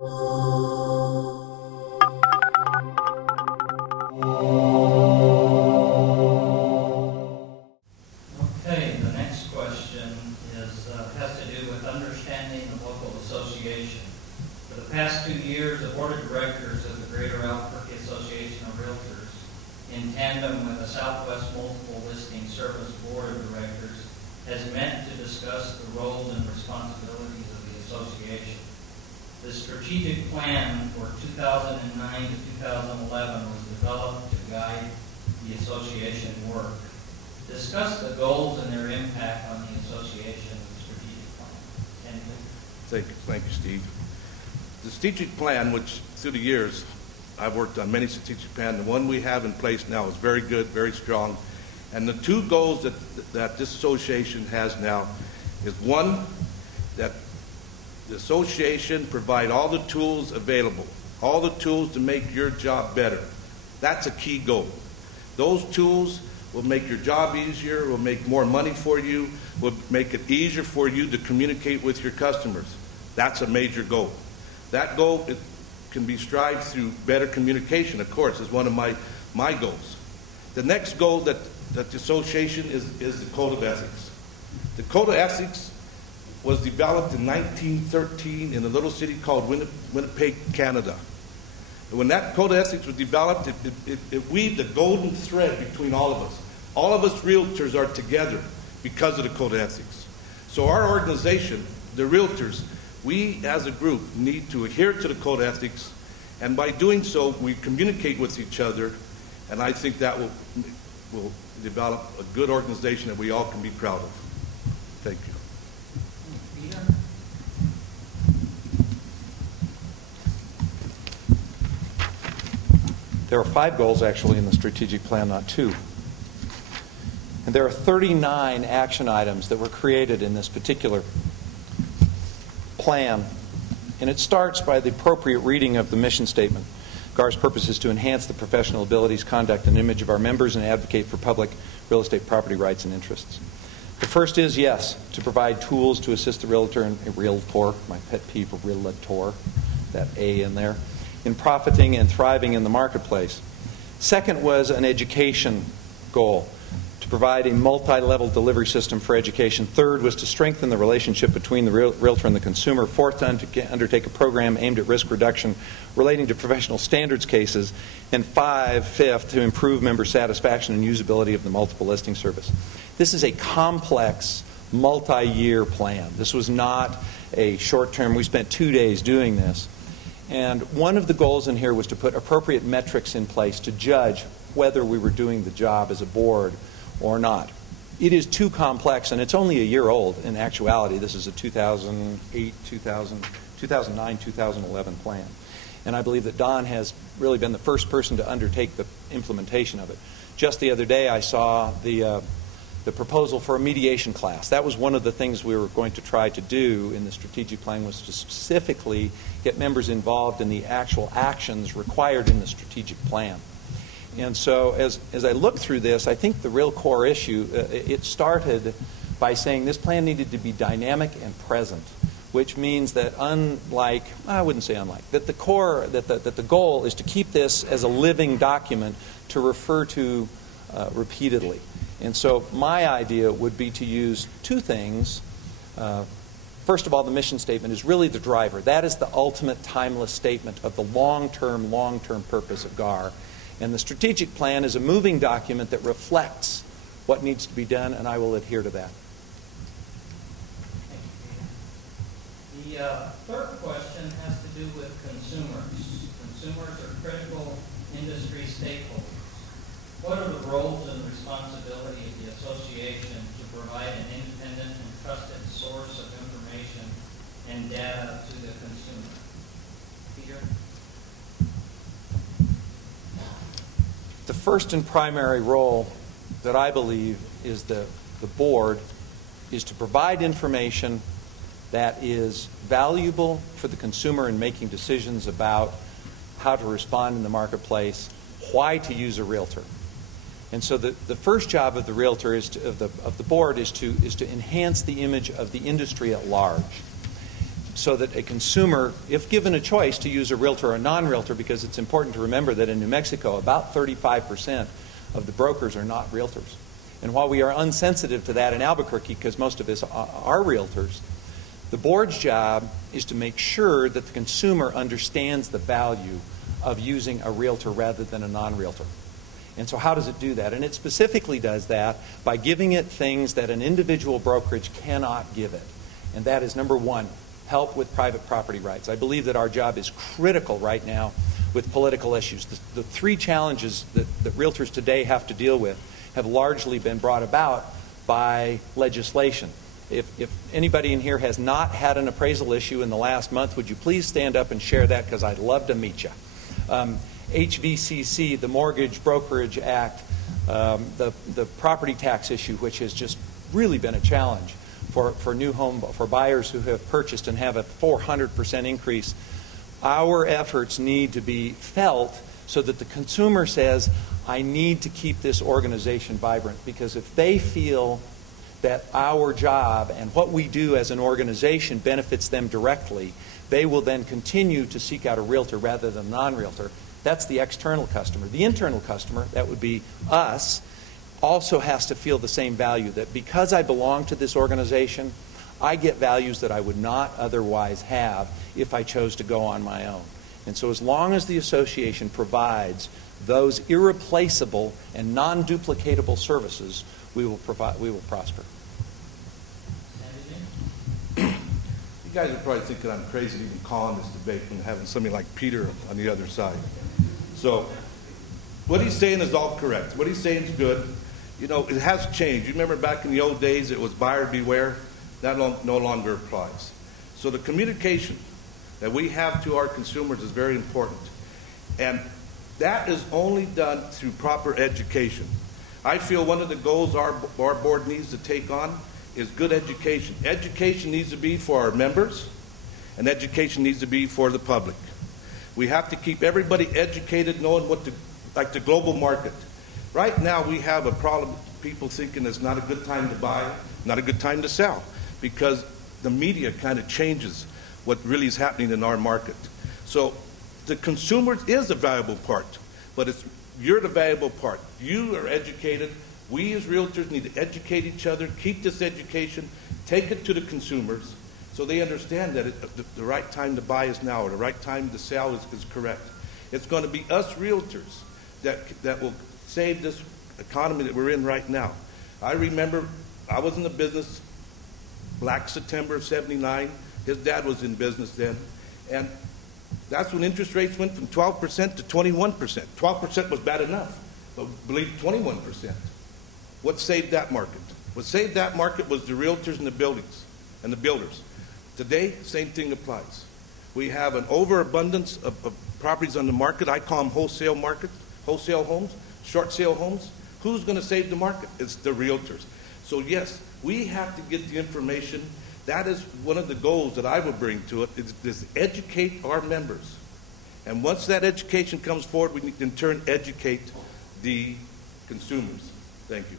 Okay, the next question has to do with understanding the local association. For the past 2 years, the Board of Directors of the Greater Albuquerque Association of Realtors, in tandem with the Southwest Multiple Listing Service Board of Directors, has met to discuss the roles and responsibilities of the association. The strategic plan for 2009 to 2011 was developed to guide the association work. Discuss the goals and their impact on the association's strategic plan. Ken, Thank you, Steve. The strategic plan, which through the years, I've worked on many strategic plans. The one we have in place now is very good, very strong. And the two goals that this association has now is, one, that the association provide all the tools available, all the tools to make your job better. That's a key goal. Those tools will make your job easier, will make more money for you, will make it easier for you to communicate with your customers. That's a major goal. That goal can be strived through better communication, of course, is one of my goals. The next goal that the association is the Code of Ethics. The Code of Ethics was developed in 1913 in a little city called Winnipeg, Canada. And when that Code of Ethics was developed, it weaved a golden thread between all of us. All of us realtors are together because of the Code of Ethics. So our organization, the realtors, we as a group need to adhere to the Code of Ethics, and by doing so, we communicate with each other, and I think that will develop a good organization that we all can be proud of. Thank you. Peter? There are 5 goals actually in the strategic plan, not 2. And there are 39 action items that were created in this particular plan. And it starts by the appropriate reading of the mission statement. Gaar's purpose is to enhance the professional abilities, conduct, and image of our members and advocate for public real estate property rights and interests. The first is, yes, to provide tools to assist the realtor, my pet peeve of realtor, that A in there, in profiting and thriving in the marketplace. Second was an education goal, to provide a multi-level delivery system for education. Third was to strengthen the relationship between the realtor and the consumer. Fourth, to undertake a program aimed at risk reduction relating to professional standards cases. And fifth, to improve member satisfaction and usability of the multiple listing service. This is a complex, multi-year plan. This was not a short-term, we spent 2 days doing this. And one of the goals in here was to put appropriate metrics in place to judge whether we were doing the job as a board or not. It is too complex, and it's only a year old in actuality. This is a 2009, 2011 plan. And I believe that Don has really been the first person to undertake the implementation of it. Just the other day I saw the proposal for a mediation class. That was one of the things we were going to try to do in the strategic plan, was to specifically get members involved in the actual actions required in the strategic plan. And so as I look through this, I think the real core issue, it started by saying this plan needed to be dynamic and present, which means that unlike, I wouldn't say unlike, that the core, that the goal is to keep this as a living document to refer to repeatedly. And so my idea would be to use 2 things. First of all, the mission statement is really the driver. That is the ultimate timeless statement of the long-term purpose of Gaar. And the strategic plan is a moving document that reflects what needs to be done, and I will adhere to that. Thank you, Peter. The third question has to do with consumers. Consumers are critical industry stakeholders. What are the roles and responsibility of the association to provide an independent and trusted source of information and data to the consumer? Peter? The first and primary role that I believe is the board is to provide information that is valuable for the consumer in making decisions about how to respond in the marketplace, why to use a realtor. And so the first job of the realtor of the board is to enhance the image of the industry at large, so that a consumer, if given a choice to use a realtor or a non-realtor, because it's important to remember that in New Mexico, about 35% of the brokers are not realtors. And while we are unsensitive to that in Albuquerque, because most of us are realtors, the board's job is to make sure that the consumer understands the value of using a realtor rather than a non-realtor. And so how does it do that? And it specifically does that by giving it things that an individual brokerage cannot give it. And that is, number one, help with private property rights. I believe that our job is critical right now with political issues. The three challenges that realtors today have to deal with have largely been brought about by legislation. If anybody in here has not had an appraisal issue in the last month, would you please stand up and share that, because I'd love to meet you. HVCC, the Mortgage Brokerage Act, the property tax issue, which has just really been a challenge for new home, for buyers who have purchased and have a 400% increase. Our efforts need to be felt so that the consumer says, I need to keep this organization vibrant, because if they feel that our job and what we do as an organization benefits them directly, they will then continue to seek out a realtor rather than a non-realtor. That's the external customer. The internal customer, that would be us, also has to feel the same value, that because I belong to this organization, I get values that I would not otherwise have if I chose to go on my own. And so as long as the association provides those irreplaceable and non-duplicatable services, we will prosper. You guys are probably thinking I'm crazy to even calling this debate when having somebody like Peter on the other side. So what he's saying is all correct. What he's saying is good. You know, it has changed. You remember back in the old days it was buyer beware? That no longer applies. So the communication that we have to our consumers is very important. And that is only done through proper education. I feel one of the goals our board needs to take on is good education. Education needs to be for our members, and education needs to be for the public. We have to keep everybody educated, knowing what like the global market. Right now we have a problem, people thinking it's not a good time to buy, not a good time to sell, because the media kind of changes what really is happening in our market. So the consumer is a valuable part, but you're the valuable part. You are educated. We as realtors need to educate each other, keep this education, take it to the consumers so they understand that the right time to buy is now, or the right time to sell is correct. It's going to be us realtors that will save this economy that we're in right now. I remember I was in the business Black September of '79. His dad was in business then. And that's when interest rates went from 12% to 21%. 12% was bad enough, but believe 21%. What saved that market? What saved that market was the realtors and the buildings and the builders. Today, same thing applies. We have an overabundance of properties on the market. I call them wholesale markets, wholesale homes, short sale homes. Who's going to save the market? It's the realtors. So yes, we have to get the information. That is one of the goals that I would bring to it, is educate our members. And once that education comes forward, we need to in turn educate the consumers. Thank you.